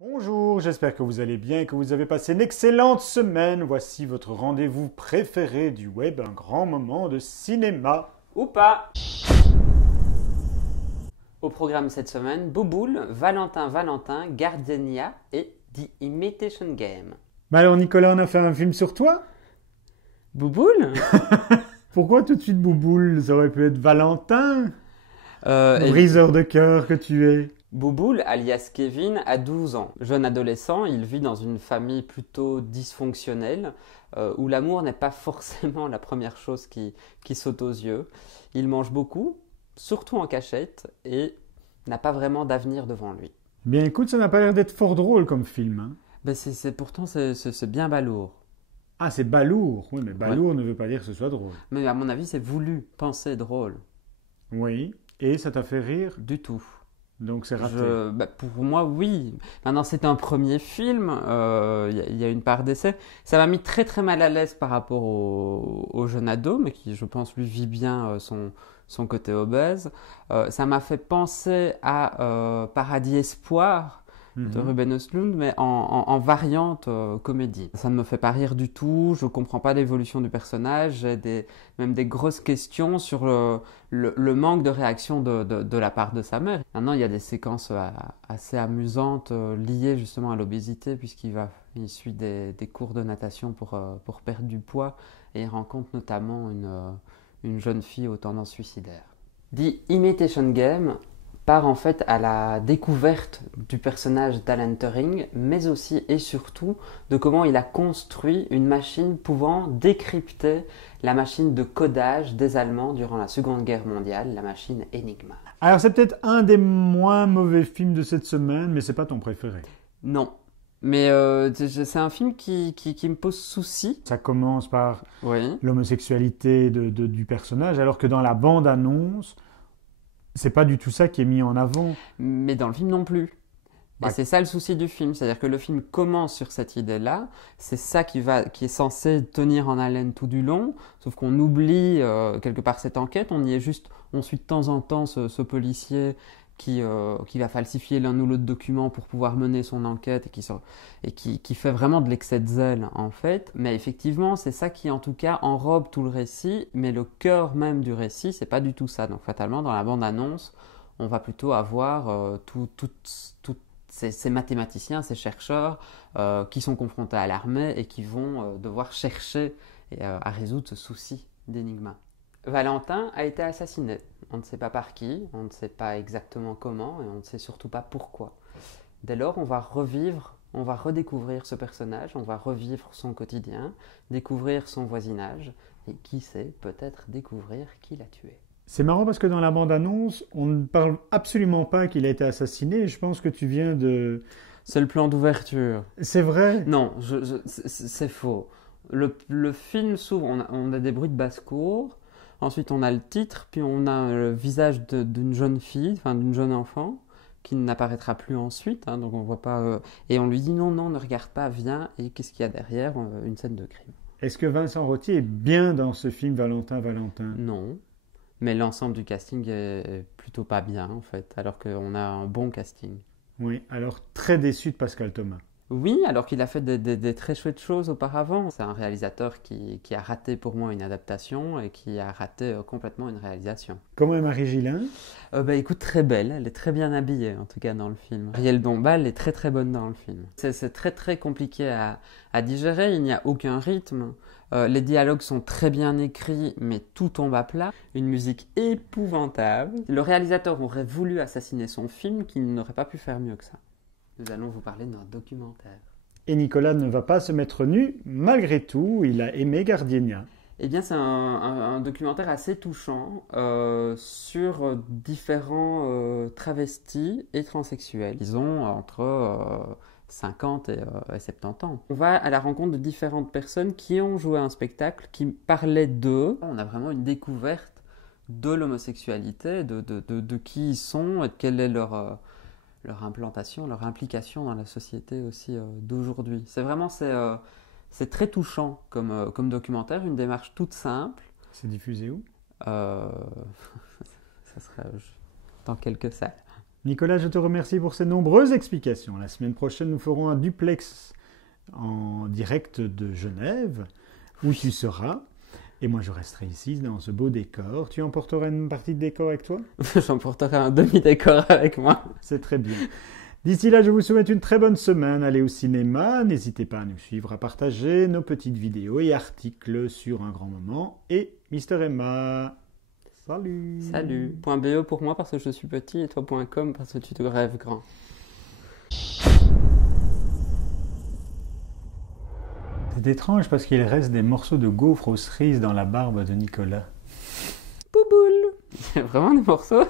Bonjour, j'espère que vous allez bien et que vous avez passé une excellente semaine. Voici votre rendez-vous préféré du web, un grand moment de cinéma. Ou pas. Au programme cette semaine, Bouboule, Valentin, Gardenia et The Imitation Game. Bah alors Nicolas, on a fait un film sur toi? Bouboule Pourquoi tout de suite Bouboule? Ça aurait pu être Valentin, et briseur de cœur que tu es. Bouboule, alias Kevin, a 12 ans. Jeune adolescent, il vit dans une famille plutôt dysfonctionnelle, où l'amour n'est pas forcément la première chose qui saute aux yeux. Il mange beaucoup, surtout en cachette, et n'a pas vraiment d'avenir devant lui. Bien écoute, ça n'a pas l'air d'être fort drôle comme film, hein. Ben pourtant c'est bien balourd. Ah, c'est balourd. Oui, mais Ouais. balourd ne veut pas dire que ce soit drôle. Mais à mon avis, c'est voulu, pensé drôle. Oui, et ça t'a fait rire, Du tout. donc c'est raté. Pour moi, oui. Maintenant, c'est un premier film. Il y a une part d'essai. Ça m'a mis très très mal à l'aise par rapport au jeune ado, mais qui, je pense, lui vit bien son côté obèse. Ça m'a fait penser à Paradis Espoir de Mhm. Ruben Östlund, mais en variante comédie. Ça ne me fait pas rire du tout. Je comprends pas l'évolution du personnage. Même des grosses questions sur le manque de réaction de la part de sa mère. Maintenant, il y a des séquences assez amusantes liées justement à l'obésité, il suit des cours de natation pour perdre du poids et il rencontre notamment une jeune fille aux tendances suicidaires. The Imitation Game part en fait à la découverte du personnage d'Alan Turing, mais aussi et surtout de comment il a construit une machine pouvant décrypter la machine de codage des Allemands durant la Seconde Guerre mondiale, la machine Enigma. Alors c'est peut-être un des moins mauvais films de cette semaine, mais c'est pas ton préféré. Non, mais c'est un film qui me pose souci. Ça commence par Oui. l'homosexualité du personnage, alors que dans la bande-annonce, c'est pas du tout ça qui est mis en avant. Mais dans le film non plus. Et Bah, c'est ça le souci du film, c'est-à-dire que le film commence sur cette idée-là, c'est ça qui est censé tenir en haleine tout du long, sauf qu'on oublie quelque part cette enquête, on suit de temps en temps ce policier qui va falsifier l'un ou l'autre document pour pouvoir mener son enquête et qui fait vraiment de l'excès de zèle en fait. Mais effectivement, c'est ça qui en tout cas enrobe tout le récit, mais le cœur même du récit, c'est pas du tout ça. Donc fatalement, dans la bande-annonce, on va plutôt avoir toutes ces mathématiciens, ces chercheurs qui sont confrontés à l'armée et qui vont devoir chercher à résoudre ce souci d'énigma. Valentin a été assassiné. On ne sait pas par qui, on ne sait pas exactement comment et on ne sait surtout pas pourquoi. Dès lors, on va redécouvrir ce personnage, on va revivre son quotidien, découvrir son voisinage et qui sait, peut-être découvrir qui l'a tué. c'est marrant parce que dans la bande-annonce, on ne parle absolument pas qu'il a été assassiné. Je pense que tu viens de... C'est le plan d'ouverture. C'est vrai? Non, c'est faux. Le film s'ouvre, on a des bruits de basse-cour, ensuite on a le titre, puis on a le visage d'une jeune fille, enfin d'une jeune enfant, qui n'apparaîtra plus ensuite, hein, donc on voit pas. Et on lui dit non, non, ne regarde pas, viens, et qu'est-ce qu'il y a derrière? Une scène de crime. Est-ce que Vincent Rottier est bien dans ce film Valentin Valentin? Non, mais l'ensemble du casting est plutôt pas bien en fait, alors qu'on a un bon casting. Oui, alors très déçu de Pascal Thomas. Oui, alors qu'il a fait des très chouettes choses auparavant. C'est un réalisateur qui a raté pour moi une adaptation et qui a raté complètement une réalisation. Comment est Marie Gillin? Écoute, très belle, elle est très bien habillée en tout cas dans le film. Ariel Dombal est très très bonne dans le film. C'est très très compliqué à digérer, il n'y a aucun rythme. Les dialogues sont très bien écrits, mais tout tombe à plat. Une musique épouvantable. Le réalisateur aurait voulu assassiner son film, qu'il n'aurait pas pu faire mieux que ça. Nous allons vous parler d'un documentaire. Et Nicolas ne va pas se mettre nu. Malgré tout, il a aimé Gardenia. Eh bien, c'est un documentaire assez touchant sur différents travestis et transsexuels. Ils ont entre 50 et 70 ans. On va à la rencontre de différentes personnes qui ont joué un spectacle, qui parlaient d'eux. On a vraiment une découverte de l'homosexualité, de qui ils sont et de quelle est leur implantation, leur implication dans la société aussi d'aujourd'hui. C'est très touchant comme documentaire, une démarche toute simple. C'est diffusé où? Euh, ça serait dans quelques salles. Nicolas, je te remercie pour ces nombreuses explications. La semaine prochaine, nous ferons un duplex en direct de Genève, où tu seras. Et moi, je resterai ici, dans ce beau décor. Tu emporteras une partie de décor avec toi? J'emporterai un demi-décor avec moi. C'est très bien. D'ici là, je vous souhaite une très bonne semaine. Allez au cinéma. N'hésitez pas à nous suivre, à partager nos petites vidéos et articles sur Un Grand Moment et Mister Emma. Salut. Salut. .be pour moi parce que je suis petit et toi .com parce que tu te rêves grand. C'est étrange parce qu'il reste des morceaux de gaufres aux cerises dans la barbe de Nicolas. Pouboule. Il y a vraiment des morceaux?